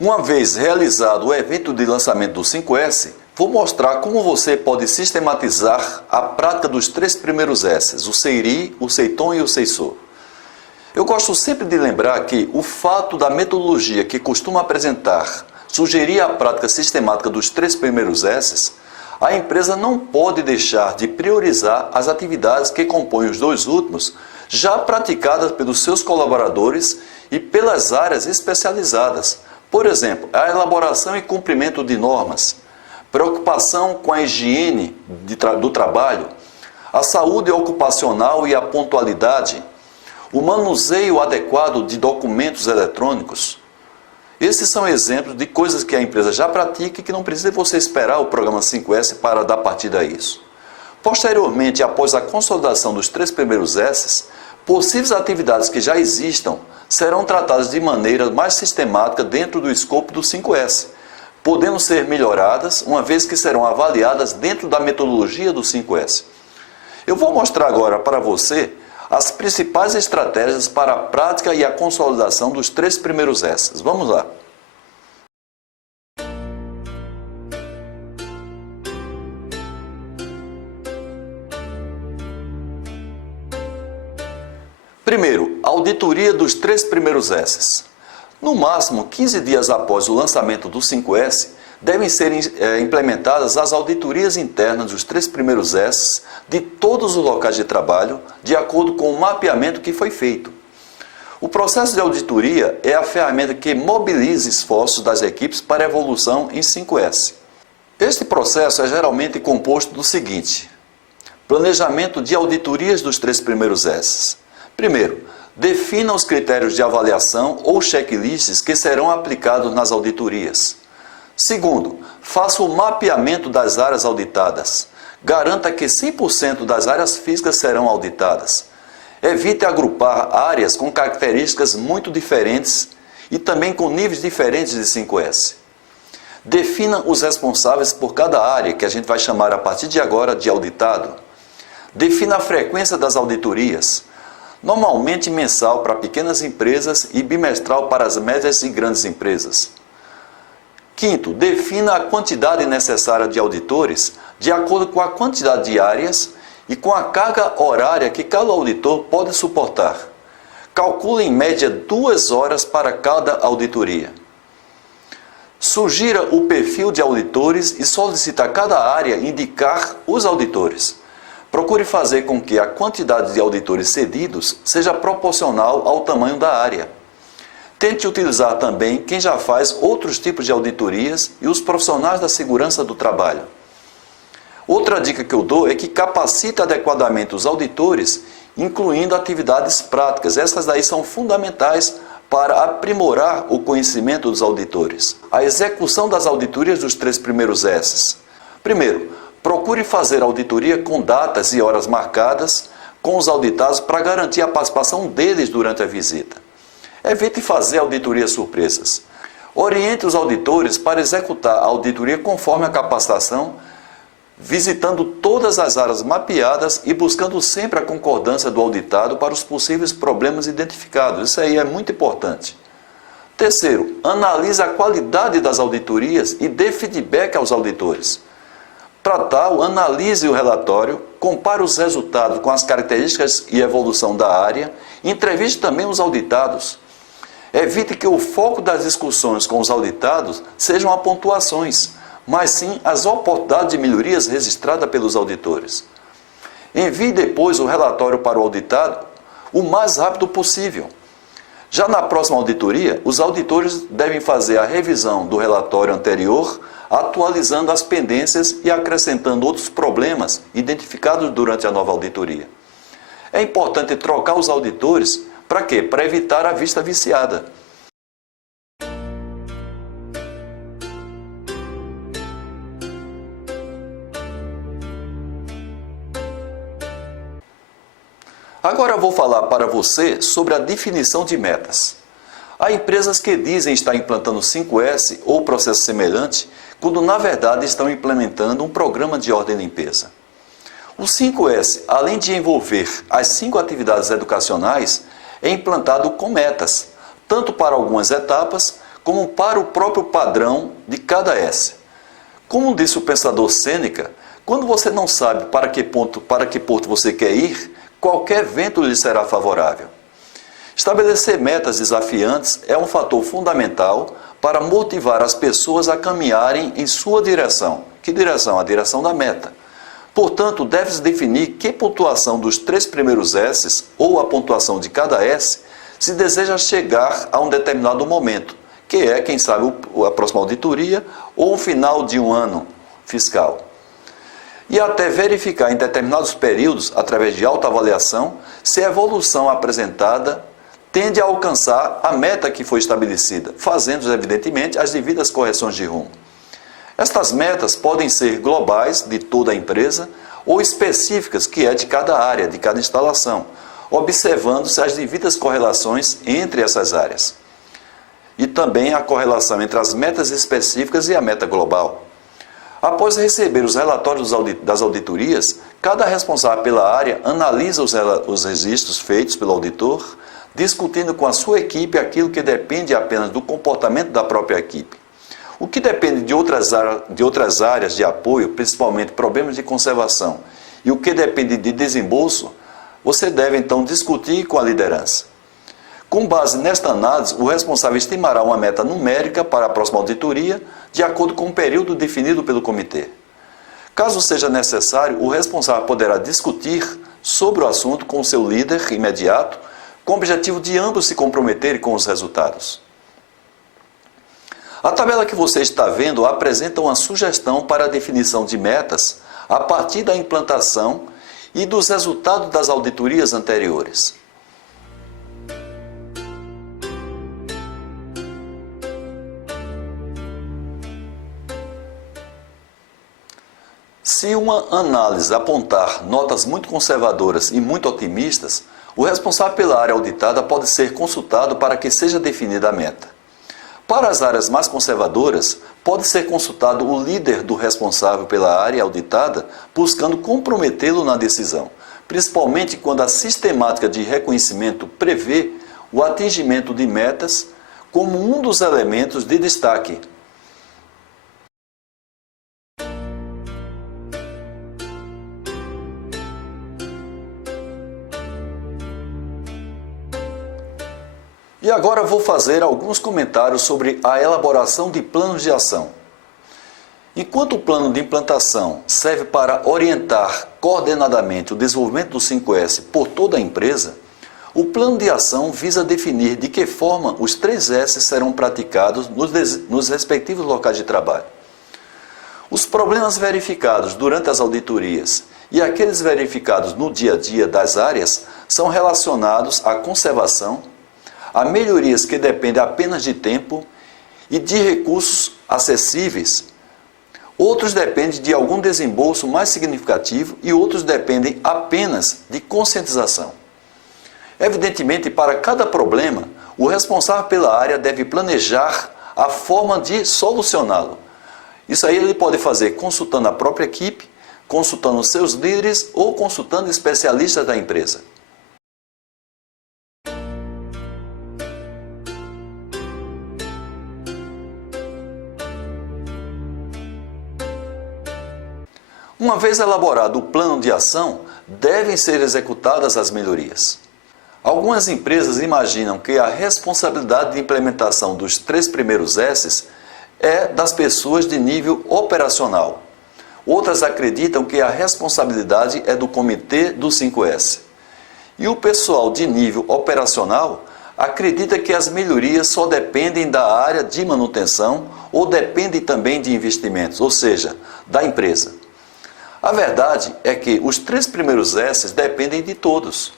Uma vez realizado o evento de lançamento do 5S, vou mostrar como você pode sistematizar a prática dos 3 primeiros S's, o Seiri, o Seiton e o Seiso. Eu gosto sempre de lembrar que o fato da metodologia que costumo apresentar sugerir a prática sistemática dos 3 primeiros S's, a empresa não pode deixar de priorizar as atividades que compõem os 2 últimos, já praticadas pelos seus colaboradores e pelas áreas especializadas. Por exemplo, a elaboração e cumprimento de normas, preocupação com a higiene do trabalho, a saúde ocupacional e a pontualidade, o manuseio adequado de documentos eletrônicos. Esses são exemplos de coisas que a empresa já pratica e que não precisa você esperar o programa 5S para dar partida a isso. Posteriormente, após a consolidação dos 3 primeiros S's, possíveis atividades que já existam serão tratadas de maneira mais sistemática dentro do escopo do 5S, podendo ser melhoradas, uma vez que serão avaliadas dentro da metodologia do 5S. Eu vou mostrar agora para você as principais estratégias para a prática e a consolidação dos 3 primeiros S's. Vamos lá. Primeiro, auditoria dos 3 primeiros S's. No máximo, 15 dias após o lançamento do 5S, devem ser implementadas as auditorias internas dos 3 primeiros S's de todos os locais de trabalho, de acordo com o mapeamento que foi feito. O processo de auditoria é a ferramenta que mobiliza esforços das equipes para a evolução em 5S. Este processo é geralmente composto do seguinte: planejamento de auditorias dos 3 primeiros S's. Primeiro, defina os critérios de avaliação ou checklists que serão aplicados nas auditorias. Segundo, faça o mapeamento das áreas auditadas. Garanta que 100% das áreas físicas serão auditadas. Evite agrupar áreas com características muito diferentes e também com níveis diferentes de 5S. Defina os responsáveis por cada área, que a gente vai chamar a partir de agora de auditado. Defina a frequência das auditorias. Normalmente mensal para pequenas empresas e bimestral para as médias e grandes empresas. Quinto, defina a quantidade necessária de auditores de acordo com a quantidade de áreas e com a carga horária que cada auditor pode suportar. Calcule em média 2 horas para cada auditoria. Sugira o perfil de auditores e solicite a cada área indicar os auditores. Procure fazer com que a quantidade de auditores cedidos seja proporcional ao tamanho da área. Tente utilizar também quem já faz outros tipos de auditorias e os profissionais da segurança do trabalho. Outra dica que eu dou é que capacite adequadamente os auditores, incluindo atividades práticas. Essas daí são fundamentais para aprimorar o conhecimento dos auditores. A execução das auditorias dos 3 primeiros S's. Primeiro, procure fazer auditoria com datas e horas marcadas com os auditados para garantir a participação deles durante a visita. Evite fazer auditorias surpresas. Oriente os auditores para executar a auditoria conforme a capacitação, visitando todas as áreas mapeadas e buscando sempre a concordância do auditado para os possíveis problemas identificados. Isso aí é muito importante. Terceiro, analise a qualidade das auditorias e dê feedback aos auditores. Para tal, analise o relatório, compare os resultados com as características e evolução da área, e entreviste também os auditados. Evite que o foco das discussões com os auditados sejam as pontuações, mas sim as oportunidades de melhorias registradas pelos auditores. Envie depois o relatório para o auditado o mais rápido possível. Já na próxima auditoria, os auditores devem fazer a revisão do relatório anterior, atualizando as pendências e acrescentando outros problemas identificados durante a nova auditoria. É importante trocar os auditores para quê? Para evitar a vista viciada. Agora eu vou falar para você sobre a definição de metas. Há empresas que dizem estar implantando 5S ou processo semelhante, quando na verdade estão implementando um programa de ordem e limpeza. O 5S, além de envolver as 5 atividades educacionais, é implantado com metas, tanto para algumas etapas, como para o próprio padrão de cada S. Como disse o pensador Sêneca, quando você não sabe para que porto você quer ir, qualquer vento lhe será favorável. Estabelecer metas desafiantes é um fator fundamental para motivar as pessoas a caminharem em sua direção. Que direção? A direção da meta. Portanto, deve-se definir que pontuação dos 3 primeiros S's, ou a pontuação de cada S, se deseja chegar a um determinado momento, que é, quem sabe, a próxima auditoria ou o final de um ano fiscal. E até verificar em determinados períodos, através de autoavaliação, se a evolução apresentada tende a alcançar a meta que foi estabelecida, fazendo, evidentemente, as devidas correções de rumo. Estas metas podem ser globais, de toda a empresa, ou específicas, que é de cada área, de cada instalação, observando-se as devidas correlações entre essas áreas. E também a correlação entre as metas específicas e a meta global. Após receber os relatórios das auditorias, cada responsável pela área analisa os registros feitos pelo auditor, discutindo com a sua equipe aquilo que depende apenas do comportamento da própria equipe. O que depende de outras áreas de apoio, principalmente problemas de conservação, e o que depende de desembolso, você deve então discutir com a liderança. Com base nesta análise, o responsável estimará uma meta numérica para a próxima auditoria, de acordo com o período definido pelo comitê. Caso seja necessário, o responsável poderá discutir sobre o assunto com o seu líder imediato, com o objetivo de ambos se comprometerem com os resultados. A tabela que você está vendo apresenta uma sugestão para a definição de metas a partir da implantação e dos resultados das auditorias anteriores. Se uma análise apontar notas muito conservadoras e muito otimistas, o responsável pela área auditada pode ser consultado para que seja definida a meta. Para as áreas mais conservadoras, pode ser consultado o líder do responsável pela área auditada, buscando comprometê-lo na decisão, principalmente quando a sistemática de reconhecimento prevê o atingimento de metas como um dos elementos de destaque. E agora vou fazer alguns comentários sobre a elaboração de planos de ação. Enquanto o plano de implantação serve para orientar coordenadamente o desenvolvimento do 5S por toda a empresa, o plano de ação visa definir de que forma os 3S serão praticados nos respectivos locais de trabalho. Os problemas verificados durante as auditorias e aqueles verificados no dia a dia das áreas são relacionados à conservação, a melhorias que dependem apenas de tempo e de recursos acessíveis. Outros dependem de algum desembolso mais significativo e outros dependem apenas de conscientização. Evidentemente, para cada problema, o responsável pela área deve planejar a forma de solucioná-lo. Isso aí ele pode fazer consultando a própria equipe, consultando seus líderes ou consultando especialistas da empresa. Uma vez elaborado o plano de ação, devem ser executadas as melhorias. Algumas empresas imaginam que a responsabilidade de implementação dos 3 primeiros S's é das pessoas de nível operacional. Outras acreditam que a responsabilidade é do comitê do 5S. E o pessoal de nível operacional acredita que as melhorias só dependem da área de manutenção ou dependem também de investimentos, ou seja, da empresa. A verdade é que os 3 primeiros S's dependem de todos.